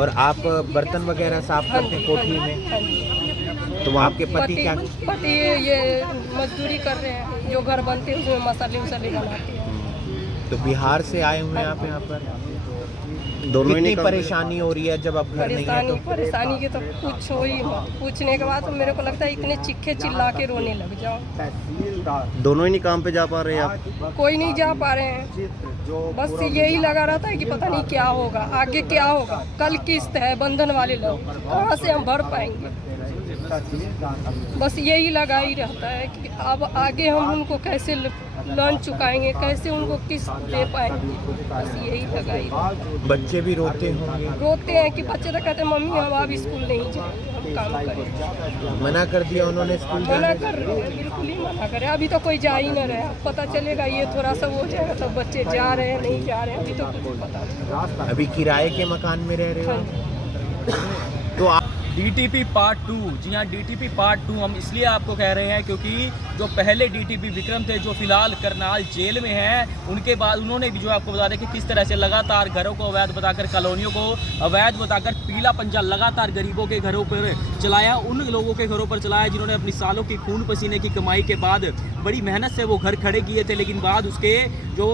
और आप बर्तन वगैरह साफ करते हैं कोठी में? तो आपके पति क्या? पति ये मजदूरी कर रहे हैं, जो घर बनते हैं उसमें मसाले वसाले बनाते हैं। तो बिहार से आए हुए हैं आप यहाँ पर? दोनों ही कितनी निकल परेशानी हो रही है जब आप घर नहीं है तो? परेशानी की तो कुछ हो ही मत। पूछने के बाद तो मेरे को लगता है इतने चिक्के चिल्ला के रोने लग जाओ। दोनों ही नहीं काम पे जा पा रहे आप? कोई नहीं जा पा रहे हैं, बस यही लगा रहता है कि पता नहीं क्या होगा, आगे क्या होगा। कल किस्त है, बंधन वाले लोग कहाँ से हम भर पाएंगे। बस यही लगा ही रहता है कि अब आगे हम उनको कैसे लोन चुकाएंगे, कैसे उनको किस्त दे पाएंगे। बस यही लगा ही रहता है। बच्चे भी रोते होंगे? रोते हैं कि बच्चे तो कहते हैं मम्मी हम अब स्कूल नहीं जाएंगे, हम काम करेंगे। मना कर दिया उन्होंने स्कूल मना जाने? कर रहे हैं, बिल्कुल ही मना करे। अभी तो कोई जा ही ना रहा, पता चलेगा ये थोड़ा सा हो जाएगा तब बच्चे जा रहे हैं नहीं जा रहे हैं, अभी तो कुछ पता नहीं। अभी किराए के मकान में रह रहे हो? तो आप डीटीपी पार्ट 2, जी हाँ डीटीपी पार्ट 2 हम इसलिए आपको कह रहे हैं क्योंकि जो पहले डीटीपी विक्रम थे जो फिलहाल करनाल जेल में हैं, उनके बाद उन्होंने भी जो आपको बता दें कि किस तरह से लगातार घरों को अवैध बताकर, कॉलोनियों को अवैध बताकर पीला पंजा लगातार गरीबों के घरों पर चलाया, उन लोगों के घरों पर चलाया जिन्होंने अपनी सालों की खून पसीने की कमाई के बाद बड़ी मेहनत से वो घर खड़े किए थे, लेकिन बाद उसके जो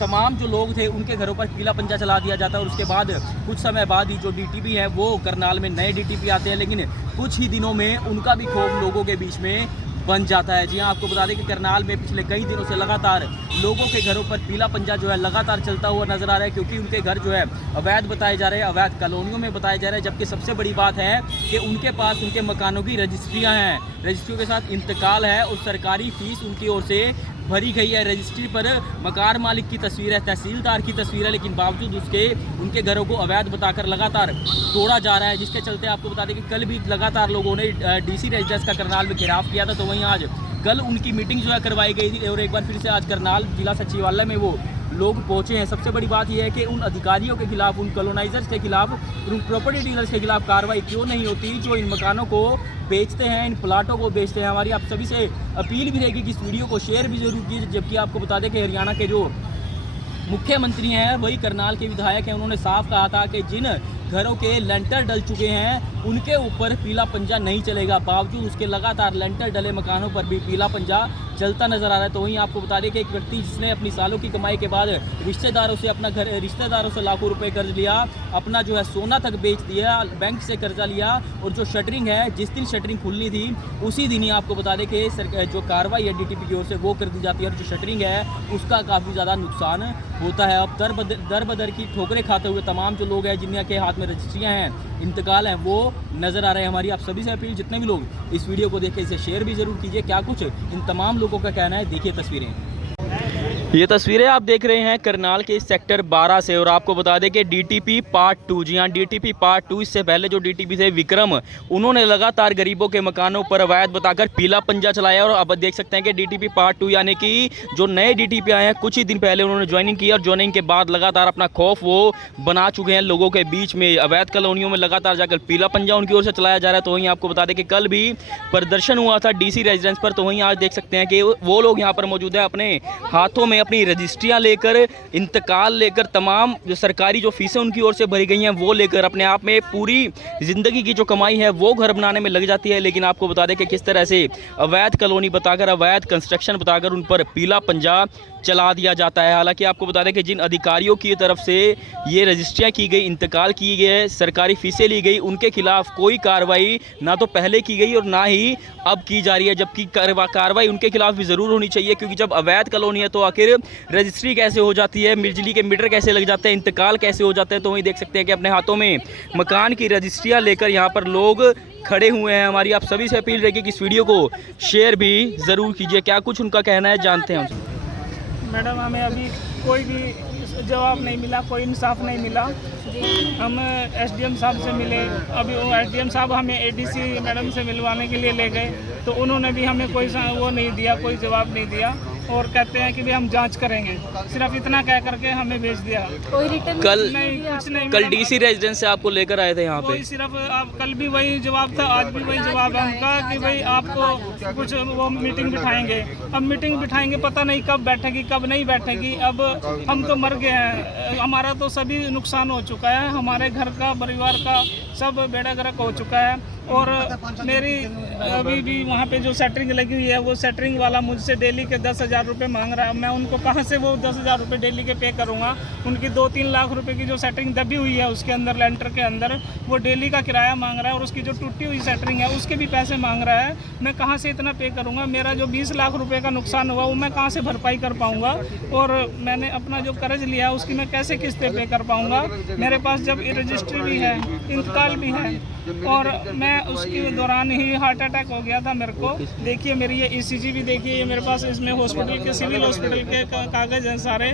तमाम जो लोग थे उनके घरों पर पीला पंजा चला दिया जाता है। और उसके बाद कुछ समय बाद ही जो डीटीपी है वो करनाल में नए डीटीपी आते हैं, लेकिन कुछ ही दिनों में उनका भी खौफ लोगों के बीच में बन जाता है। जी हाँ, आपको बता दें कि करनाल में पिछले कई दिनों से लगातार लोगों के घरों पर पीला पंजा जो है लगातार चलता हुआ नजर आ रहा है, क्योंकि उनके घर जो है अवैध बताए जा रहे हैं, अवैध कॉलोनियों में बताए जा रहे हैं। जबकि सबसे बड़ी बात है कि उनके पास उनके मकानों की रजिस्ट्रियाँ हैं, रजिस्ट्रियों के साथ इंतकाल है और सरकारी फीस उनकी ओर से भरी गई है। रजिस्ट्री पर मकान मालिक की तस्वीर है, तहसीलदार की तस्वीर है, लेकिन बावजूद उसके उनके घरों को अवैध बताकर लगातार तोड़ा जा रहा है, जिसके चलते आपको बता दें कि कल भी लगातार लोगों ने डीसी रेजिडेंस का करनाल में घेराव किया था। तो वहीं आज कल उनकी मीटिंग जो है करवाई गई थी और एक बार फिर से आज करनाल जिला सचिवालय में वो लोग पहुंचे हैं। सबसे बड़ी बात यह है कि उन अधिकारियों के खिलाफ, उन कॉलोनाइजर्स के खिलाफ, उन प्रॉपर्टी डीलर्स के खिलाफ कार्रवाई क्यों नहीं होती जो इन मकानों को बेचते हैं, इन प्लाटों को बेचते हैं। हमारी आप सभी से अपील भी रहेगी कि इस वीडियो को शेयर भी जरूर कीजिए। जबकि आपको बता दें कि हरियाणा के जो मुख्यमंत्री हैं वही करनाल के विधायक हैं, उन्होंने साफ कहा था कि जिन घरों के लेंटर डल चुके हैं उनके ऊपर पीला पंजा नहीं चलेगा। बावजूद उसके लगातार लेंटर डले मकानों पर भी पीला पंजा चलता नजर आ रहा है। तो वहीं आपको बता दें कि एक व्यक्ति जिसने अपनी सालों की कमाई के बाद रिश्तेदारों से अपना घर, रिश्तेदारों से लाखों रुपए कर्ज लिया, अपना जो है सोना तक बेच दिया, बैंक से कर्जा लिया, और जो शटरिंग है जिस दिन शटरिंग खुलनी थी उसी दिन ही आपको बता दें कि जो कार्रवाई है डीटीपी की ओर से वो कर दी जाती है, और जो शटरिंग है उसका काफ़ी ज़्यादा नुकसान होता है। अब दर बदर की ठोकरें खाते हुए तमाम जो लोग हैं जिनके हाथ में रजिस्ट्रियाँ हैं, इंतकाल हैं, वो नज़र आ रहे हैं। हमारी आप सभी से अपील, जितने भी लोग इस वीडियो को देखें इसे शेयर भी ज़रूर कीजिए। क्या कुछ इन तमाम लोगों का कहना है, देखिए तस्वीरें। ये तस्वीरें आप देख रहे हैं करनाल के सेक्टर 12 से, और आपको बता दें कि डीटीपी पार्ट 2, जी हाँ डीटीपी पार्ट 2, इससे पहले जो डीटीपी थे विक्रम, उन्होंने लगातार गरीबों के मकानों पर अवैध बताकर पीला पंजा चलाया। और अब देख सकते हैं कि डीटीपी पार्ट 2 यानी कि जो नए डीटीपी आए हैं कुछ ही दिन पहले उन्होंने ज्वाइनिंग की, और ज्वाइनिंग के बाद लगातार अपना खौफ वो बना चुके हैं लोगों के बीच में। अवैध कॉलोनियों में लगातार जाकर पीला पंजा उनकी ओर से चलाया जा रहा है। तो वहीं आपको बता दें कि कल भी प्रदर्शन हुआ था डीसी रेजिडेंस पर, तो वहीं आज देख सकते हैं कि वो लोग यहाँ पर मौजूद है, अपने हाथों में अपनी रजिस्ट्रियाँ लेकर, इंतकाल लेकर, तमाम जो सरकारी जो फीसें उनकी ओर से भरी गई हैं वो लेकर, अपने आप में पूरी ज़िंदगी की जो कमाई है वो घर बनाने में लग जाती है। लेकिन आपको बता दें कि किस तरह से अवैध कॉलोनी बताकर, अवैध कंस्ट्रक्शन बताकर उन पर पीला पंजा चला दिया जाता है। हालांकि आपको बता दें कि जिन अधिकारियों की तरफ से ये रजिस्ट्रियाँ की गई, इंतकाल किए गए, सरकारी फीसें ली गई, उनके खिलाफ कोई कार्रवाई ना तो पहले की गई और ना ही अब की जा रही है। जबकि कार्रवाई उनके खिलाफ भी ज़रूर होनी चाहिए, क्योंकि जब अवैध कॉलोनी है तो आखिर रजिस्ट्री कैसे हो जाती है, बिजली के मीटर कैसे लग जाते हैं, इंतकाल कैसे हो जाते हैं। तो वहीं देख सकते हैं कि अपने हाथों में मकान की रजिस्ट्रियाँ लेकर यहाँ पर लोग खड़े हुए हैं। हमारी आप सभी से अपील रहेगी कि इस वीडियो को शेयर भी ज़रूर कीजिए। क्या कुछ उनका कहना है, जानते हैं उनसे। मैडम, हमें अभी कोई भी जवाब नहीं मिला, कोई इंसाफ नहीं मिला। हम एसडीएम साहब से मिले, अभी वो एसडीएम साहब हमें एडीसी मैडम से मिलवाने के लिए ले गए, तो उन्होंने भी हमें कोई वो नहीं दिया, कोई जवाब नहीं दिया। और कहते हैं कि भाई हम जांच करेंगे, सिर्फ इतना कह करके हमें भेज दिया। कोई रिटर्न कल नहीं, कुछ नहीं कल मिला। डीसी रेजिडेंस से आपको लेकर आए थे यहाँ पे? कोई सिर्फ आप कल भी वही जवाब था, आज भी वही जवाब है उनका कि भाई आपको कुछ वो मीटिंग बिठाएंगे। अब मीटिंग बिठाएंगे, पता नहीं कब बैठेगी कब नहीं बैठेगी। अब हम तो मर गए हैं, हमारा तो सभी नुकसान हो चुका है, हमारे घर का परिवार का सब बेड़ा गर्क हो चुका है। और मेरी अभी भी वहाँ पे जो सेटरिंग लगी हुई है, वो सेटरिंग वाला मुझसे डेली के 10,000 रुपये मांग रहा है। मैं उनको कहाँ से वो 10,000 रुपये डेली के पे करूँगा? उनकी 2-3 लाख रुपए की जो सेटरिंग दबी हुई है उसके अंदर, लेंटर के अंदर, वो डेली का किराया मांग रहा है। और उसकी जो टूटी हुई सेटरिंग है उसके भी पैसे मांग रहा है। मैं कहाँ से इतना पे करूँगा? मेरा जो 20 लाख रुपये का नुकसान हुआ वो मैं कहाँ से भरपाई कर पाऊँगा? और मैंने अपना जो कर्ज लिया उसकी मैं कैसे किस्तें पे कर पाऊँगा? मेरे पास जब रजिस्ट्री भी है, इंतकाल भी है, और मैं उसके दौरान ही हार्ट अटैक हो गया था मेरे को। देखिए मेरी ये ECG भी देखिए, ये मेरे पास इसमें हॉस्पिटल के, सिविल हॉस्पिटल के कागज़ हैं सारे।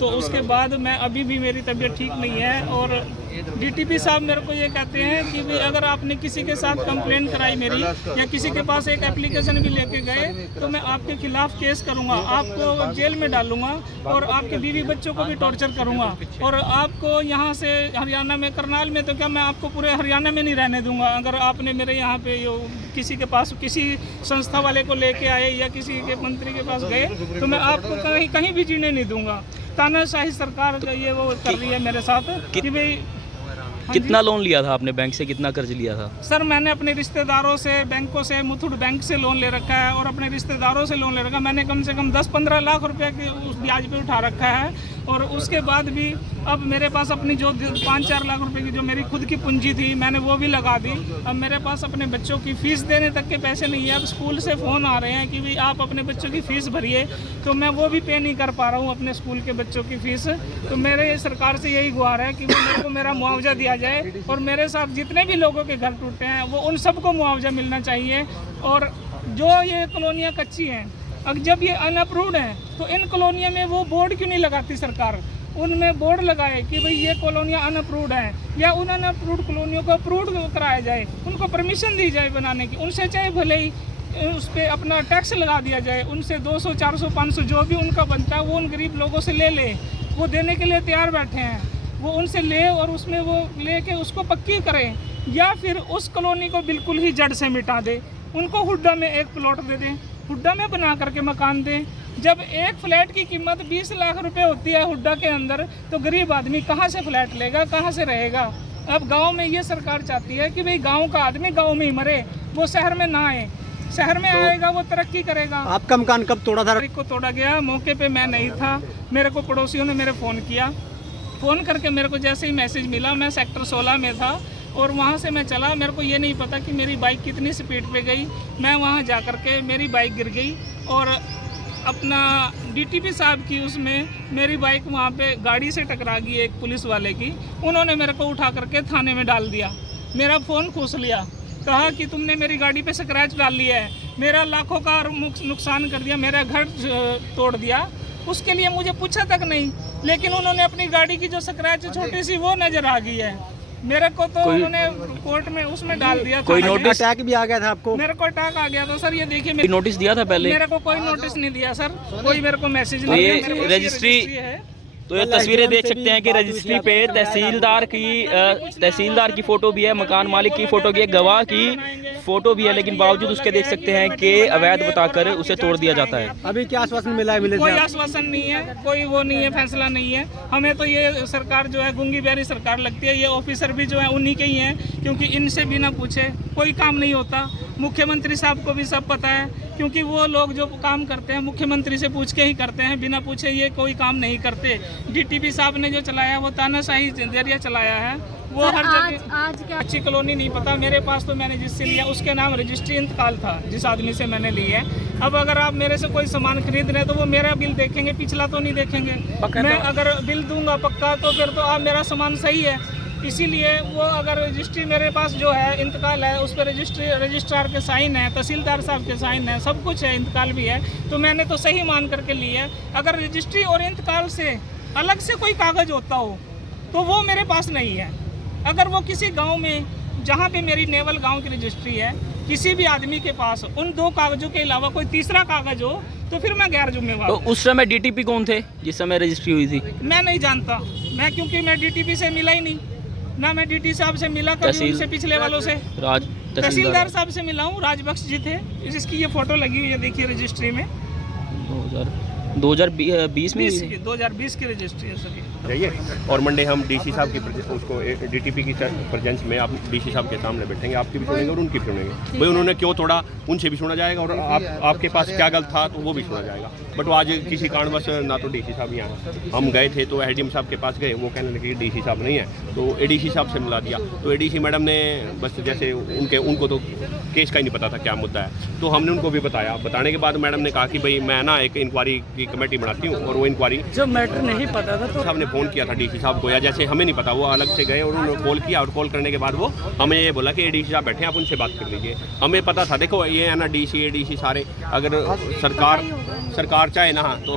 तो उसके बाद मैं अभी भी मेरी तबीयत ठीक नहीं है। और DTP साहब मेरे को ये कहते हैं कि भाई अगर आपने किसी के साथ कंप्लेन कराई मेरी, या किसी के पास एक एप्लीकेशन भी लेके गए, तो मैं आपके खिलाफ केस करूँगा, आपको जेल में डालूँगा और आपके बीवी बच्चों को भी टॉर्चर करूँगा। और आपको यहाँ से हरियाणा में, करनाल में तो क्या, मैं आपको पूरे हरियाणा में नहीं रहने दूंगा। अगर आपने मेरे यहाँ पे किसी के पास, किसी संस्था वाले को लेके आए या किसी के मंत्री के पास गए, तो मैं आपको कहीं भी जीने नहीं दूंगा। तानाशाही सरकार ये वो कर रही है मेरे साथ कि भाई। कितना लोन लिया था आपने बैंक से, कितना कर्ज लिया था? सर मैंने अपने रिश्तेदारों से, बैंकों से, मुथूट बैंक से लोन ले रखा है और अपने रिश्तेदारों से लोन ले रखा है। मैंने कम से कम 10-15 लाख रुपए के उस ब्याज पे उठा रखा है। और उसके बाद भी अब मेरे पास अपनी जो 5-4 लाख रुपए की जो मेरी खुद की पूंजी थी, मैंने वो भी लगा दी। अब मेरे पास अपने बच्चों की फ़ीस देने तक के पैसे नहीं है। अब स्कूल से फ़ोन आ रहे हैं कि भाई आप अपने बच्चों की फ़ीस भरिए, तो मैं वो भी पे नहीं कर पा रहा हूँ अपने स्कूल के बच्चों की फ़ीस। तो मेरे सरकार से यही गुहार है कि मेरे को मेरा मुआवजा दिया जाए, और मेरे साथ जितने भी लोगों के घर टूटे हैं वो उन सबको मुआवजा मिलना चाहिए। और जो ये कॉलोनियाँ कच्ची हैं, अब जब ये अनअप्रूव्ड हैं, तो इन कॉलोनियों में वो बोर्ड क्यों नहीं लगाती सरकार? उनमें बोर्ड लगाए कि भाई ये कॉलोनियाँ अनअप्रूव्ड हैं, या उन अनअप्रूव्ड कॉलोनियों को अप्रूव्ड कराया जाए, उनको परमिशन दी जाए बनाने की। उनसे चाहे भले ही उस पर अपना टैक्स लगा दिया जाए, उनसे 200, 400, 500 जो भी उनका बनता है वो उन गरीब लोगों से ले ले। वो देने के लिए तैयार बैठे हैं, वो उनसे ले और उसमें वो ले के उसको पक्की करें, या फिर उस कॉलोनी को बिल्कुल ही जड़ से मिटा दे। उनको हुड्डा में एक प्लॉट दे दें, हुड्डा में बना करके मकान दें। जब एक फ्लैट की कीमत 20 लाख रुपए होती है हुड्डा के अंदर, तो गरीब आदमी कहाँ से फ्लैट लेगा, कहाँ से रहेगा? अब गांव में ये सरकार चाहती है कि भाई गांव का आदमी गांव में ही मरे, वो शहर में ना आए। शहर में आएगा वो तरक्की करेगा। आपका मकान कब तोड़ा था? को तोड़ा गया, मौके पे मैं नहीं था, मेरे को पड़ोसियों ने मेरे फ़ोन किया। फ़ोन करके मेरे को जैसे ही मैसेज मिला, मैं सेक्टर 16 में था और वहाँ से मैं चला। मेरे को ये नहीं पता कि मेरी बाइक कितनी स्पीड पे गई। मैं वहाँ जा कर के मेरी बाइक गिर गई और अपना DTP साहब की उसमें मेरी बाइक वहाँ पे गाड़ी से टकरा गई एक पुलिस वाले की। उन्होंने मेरे को उठा करके थाने में डाल दिया, मेरा फ़ोन खोस लिया, कहा कि तुमने मेरी गाड़ी पे स्क्रैच डाल लिया है, मेरा लाखों का नुकसान कर दिया, मेरा घर तोड़ दिया। उसके लिए मुझे पूछा तक नहीं, लेकिन उन्होंने अपनी गाड़ी की जो स्क्रैच छोटी सी वो नज़र आ गई है मेरे को, तो उन्होंने कोर्ट में उसमें डाल दिया। कोई नोटिस? अटैक भी आ गया था आपको? मेरे को अटैक आ गया था सर, ये देखिए। नोटिस दिया था पहले? मेरे को कोई नोटिस नहीं दिया सर, कोई मेरे को मैसेज नहीं ये दिया। मेरे को रजिस्ट्री है। तो ये तस्वीरें देख सकते हैं कि रजिस्ट्री पे तहसीलदार की फ़ोटो भी है, मकान मालिक की फ़ोटो भी है, गवाह की फ़ोटो भी है, लेकिन बावजूद उसके देख सकते हैं कि अवैध बताकर उसे तोड़ दिया जाता है। अभी क्या आश्वासन मिला है? कोई आश्वासन नहीं है, कोई वो नहीं है, फैसला नहीं है। हमें तो ये सरकार जो है गूंगी बहरी सरकार लगती है। ये ऑफिसर भी जो है उन्हीं के ही हैं, क्योंकि इनसे बिना पूछे कोई काम नहीं होता। मुख्यमंत्री साहब को भी सब पता है, क्योंकि वो लोग जो काम करते हैं मुख्यमंत्री से पूछ के ही करते हैं, बिना पूछे ये कोई काम नहीं करते। DTP साहब ने जो चलाया वो तानाशाही जरिया चलाया है। वो हर जगह आज क्या अच्छी कॉलोनी नहीं पता मेरे पास, तो मैंने जिससे लिया उसके नाम रजिस्ट्री इंतकाल था, जिस आदमी से मैंने ली है। अब अगर आप मेरे से कोई सामान खरीद रहे हैं तो वो मेरा बिल देखेंगे, पिछला तो नहीं देखेंगे। मैं अगर बिल दूंगा पक्का तो फिर तो आप मेरा सामान सही है। इसीलिए वो अगर रजिस्ट्री मेरे पास जो है इंतकाल है, उस पर रजिस्ट्रार के साइन है, तहसीलदार साहब के साइन है, सब कुछ है, इंतकाल भी है, तो मैंने तो सही मान करके ली है। अगर रजिस्ट्री और इंतकाल से अलग से कोई कागज़ होता हो तो वो मेरे पास नहीं है। अगर वो किसी गांव में, जहां पे मेरी नेवल गांव की रजिस्ट्री है, किसी भी आदमी के पास उन 2 कागजों के अलावा कोई तीसरा कागज हो तो फिर मैं गैर जिम्मेवार तो हूँ। उस समय डीटीपी कौन थे जिस समय रजिस्ट्री हुई थी? मैं नहीं जानता, मैं क्योंकि मैं डीटीपी से मिला ही नहीं, ना मैं डीटी साहब से मिला कभी उनसे पिछले वालों से। तहसीलदार साहब से मिला हूँ, राजबख्श जी थे, जिसकी ये फोटो लगी हुई है देखिए रजिस्ट्री में। 2020 में 2020 की रजिस्ट्री है सर ये। जाइए और मंडे हम डीसी साहब की उसको डीटीपी की प्रेजेंस में आप डीसी साहब के सामने बैठेंगे, आपकी भी सुनेंगे और उनकी भी सुनेंगे। भाई उन्होंने क्यों तोड़ा उनसे भी सुना जाएगा और आपके पास क्या गलत था तो वो भी सुना जाएगा। बट वो आज किसी कारणवश ना तो डीसी साहब यहाँ हैं, हम गए थे तो एडीएम साहब के पास गए, वो कहने लगे कि डीसी साहब नहीं है, तो एडीसी साहब से मिला दिया। तो एडीसी मैडम ने बस जैसे उनको तो केस का ही नहीं पता था क्या मुद्दा है, तो हमने उनको भी बताया। बताने के बाद मैडम ने कहा कि भाई मैं ना एक इंक्वायरी की कमेटी बनाती हूँ और वो इंक्वायरी जब मैटर नहीं पता था तो साहब ने फ़ोन किया था डीसी साहब को, या जैसे हमें नहीं पता, वो अलग से गए और उन्होंने कॉल किया और कॉल करने के बाद वो हमें ये बोला कि डीसी साहब बैठे हैं, आप उनसे बात कर लीजिए। हमें पता था, देखो ये है ना डीसी एडीसी सारे, अगर सरकार चाहे ना तो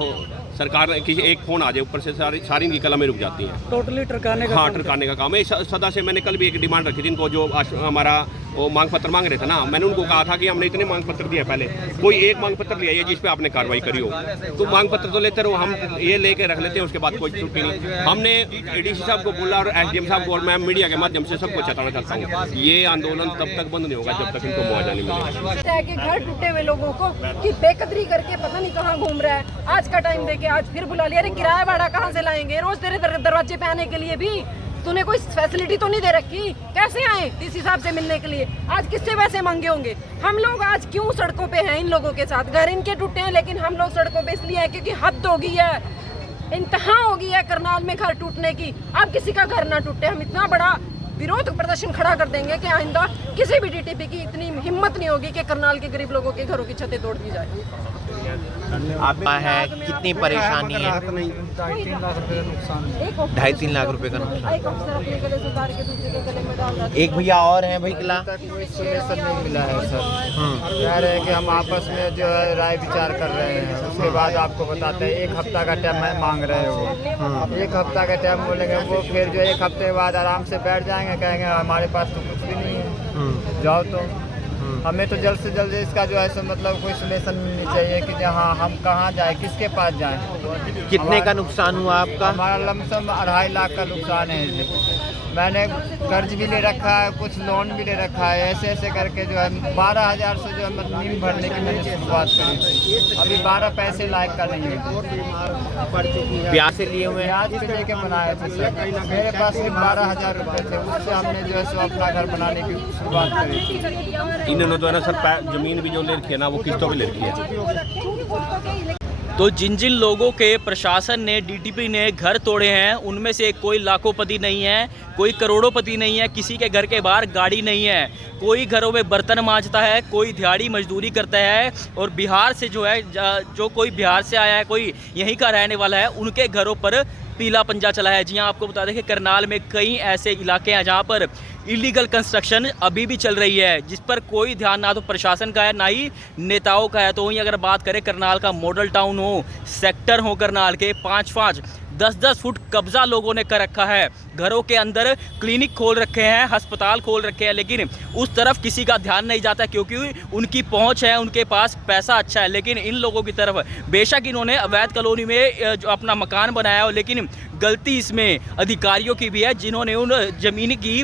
सरकार किसी एक फ़ोन आ जाए ऊपर से सारी इनकी कलमें रुक जाती हैं। टोटली टरकाने का टरकाने का काम है। सदा से मैंने कल भी एक डिमांड रखी थी इनको, जो हमारा वो मांग पत्र मांग रहे थे ना, मैंने उनको कहा था कि हमने इतने मांग पत्र दिए, पहले कोई एक मांग पत्र लिया है जिस पे आपने कार्रवाई करी हो, तो मांग पत्र तो लेते रहो, हम ये लेके रख लेते हैं, उसके बाद कोई छुट्टी नहीं। हमने एडीसी साहब को बोला और एसडीएम साहब को, और मैं मीडिया के माध्यम से सबको चेताना चाहता हूँ, ये आंदोलन तब तक बंद नहीं होगा जब तक इनको मुआवजा नहीं मिलेगा। कि घर टूटे हुए लोगों को कि बेकदरी करके पता नहीं कहाँ घूम रहा है, आज का टाइम देके आज फिर बुला लिया। अरे किराया भाड़ा कहाँ से लाएंगे, रोज तेरे दरवाजे पे आने के लिए भी तूने कोई फैसिलिटी तो नहीं दे रखी, कैसे आए डीसी साहब से मिलने के लिए, आज किससे वैसे मांगे होंगे। हम लोग आज क्यों सड़कों पे हैं इन लोगों के साथ, घर इनके टूटे हैं लेकिन हम लोग सड़कों पे इसलिए हैं क्योंकि हद हो गई है, इंतहा हो गई है करनाल में घर टूटने की। अब किसी का घर ना टूटे, हम इतना बड़ा विरोध प्रदर्शन खड़ा कर देंगे कि आइंदा किसी भी डीटीपी की इतनी हिम्मत नहीं होगी कि करनाल के गरीब लोगों के घरों की छतें तोड़ दी जाए। आपका है कितनी परेशानी है? 2.5-3 लाख रुपए का नुकसान। एक भैया और हैं भाई किला, कोई सोल्यूशन नहीं मिला है सर। कह रहे हैं कि हम आपस में जो है राय विचार कर रहे हैं, उसके बाद आपको बताते हैं। 1 हफ्ता का टाइम मांग रहे हो, 1 हफ्ता का टाइम बोलेंगे, वो फिर जो 1 हफ्ते बाद आराम से बैठ जाएंगे, कहेंगे हमारे पास तो कुछ भी नहीं है, जाओ। तो हमें तो जल्द से जल्द इसका जो है सो मतलब कोई सोल्यूशन मिलनी चाहिए कि जहाँ हम कहाँ जाए, किसके पास जाएं। कितने का नुकसान हुआ आपका? हमारा लमसम 2.5 लाख का नुकसान है। मैंने कर्ज भी ले रखा है, कुछ लोन भी ले रखा है, ऐसे ऐसे करके जो है 12,000 से जो है मतलब नींव भरने की मैंने शुरुआत करी थी। अभी 12 पैसे लायक का नहीं है। ब्याज से लिए हुए हैं? ब्याज पे लेके बनाए थे सर, मेरे पास सिर्फ 12,000 रुपये थे, उससे हमने जो है सो अपना घर बनाने की शुरुआत करी थी। इन्होंने तो है ना सर जमीन भी जो ले रखी है ना, वो किस्तों पे ले रखी है। तो जिन जिन लोगों के प्रशासन ने डीटीपी ने घर तोड़े हैं, उनमें से कोई लाखोंपति नहीं है, कोई करोड़ोंपति नहीं है, किसी के घर के बाहर गाड़ी नहीं है, कोई घरों में बर्तन मांजता है, कोई दिहाड़ी मजदूरी करता है, और बिहार से जो है जो कोई बिहार से आया है, कोई यहीं का रहने वाला है, उनके घरों पर पीला पंजा चला है। जी हाँ, आपको बता दें कि करनाल में कई ऐसे इलाके हैं जहाँ पर इलीगल कंस्ट्रक्शन अभी भी चल रही है, जिस पर कोई ध्यान ना तो प्रशासन का है ना ही नेताओं का है। तो वहीं अगर बात करें करनाल का मॉडल टाउन हो, सेक्टर हो करनाल के, 5-5 10-10 फुट कब्जा लोगों ने कर रखा है, घरों के अंदर क्लिनिक खोल रखे हैं, अस्पताल खोल रखे हैं, लेकिन उस तरफ किसी का ध्यान नहीं जाता क्योंकि उनकी पहुंच है, उनके पास पैसा अच्छा है। लेकिन इन लोगों की तरफ बेशक इन्होंने अवैध कॉलोनी में जो अपना मकान बनाया हो, लेकिन गलती इसमें अधिकारियों की भी है जिन्होंने उन ज़मीन की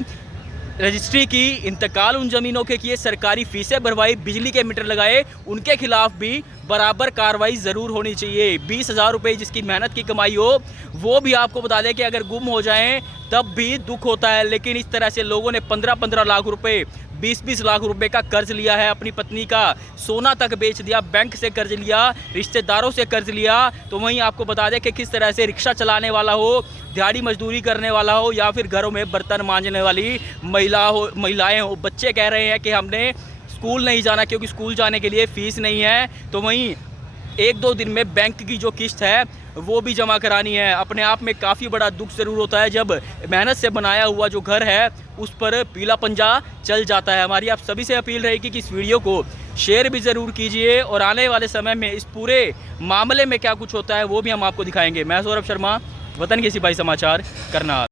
रजिस्ट्री की, इंतकाल उन ज़मीनों के किए, सरकारी फीसें भरवाई, बिजली के मीटर लगाए, उनके खिलाफ भी बराबर कार्रवाई ज़रूर होनी चाहिए। 20,000 रुपये जिसकी मेहनत की कमाई हो, वो भी आपको बता दें कि अगर गुम हो जाएं तब भी दुख होता है। लेकिन इस तरह से लोगों ने 15-15 लाख रुपए, 20-20 लाख रुपए का कर्ज लिया है, अपनी पत्नी का सोना तक बेच दिया, बैंक से कर्ज लिया, रिश्तेदारों से कर्ज लिया। तो वहीं आपको बता दें कि किस तरह से रिक्शा चलाने वाला हो, दिहाड़ी मजदूरी करने वाला हो, या फिर घरों में बर्तन मांजने वाली महिलाएं हो, बच्चे कह रहे हैं कि हमने स्कूल नहीं जाना क्योंकि स्कूल जाने के लिए फ़ीस नहीं है। तो वहीं 1-2 दिन में बैंक की जो किस्त है वो भी जमा करानी है। अपने आप में काफ़ी बड़ा दुख ज़रूर होता है जब मेहनत से बनाया हुआ जो घर है उस पर पीला पंजा चल जाता है। हमारी आप सभी से अपील रहेगी कि इस वीडियो को शेयर भी ज़रूर कीजिए, और आने वाले समय में इस पूरे मामले में क्या कुछ होता है वो भी हम आपको दिखाएंगे। मैं सौरभ शर्मा, वतन के सिपाही समाचार, करनाल।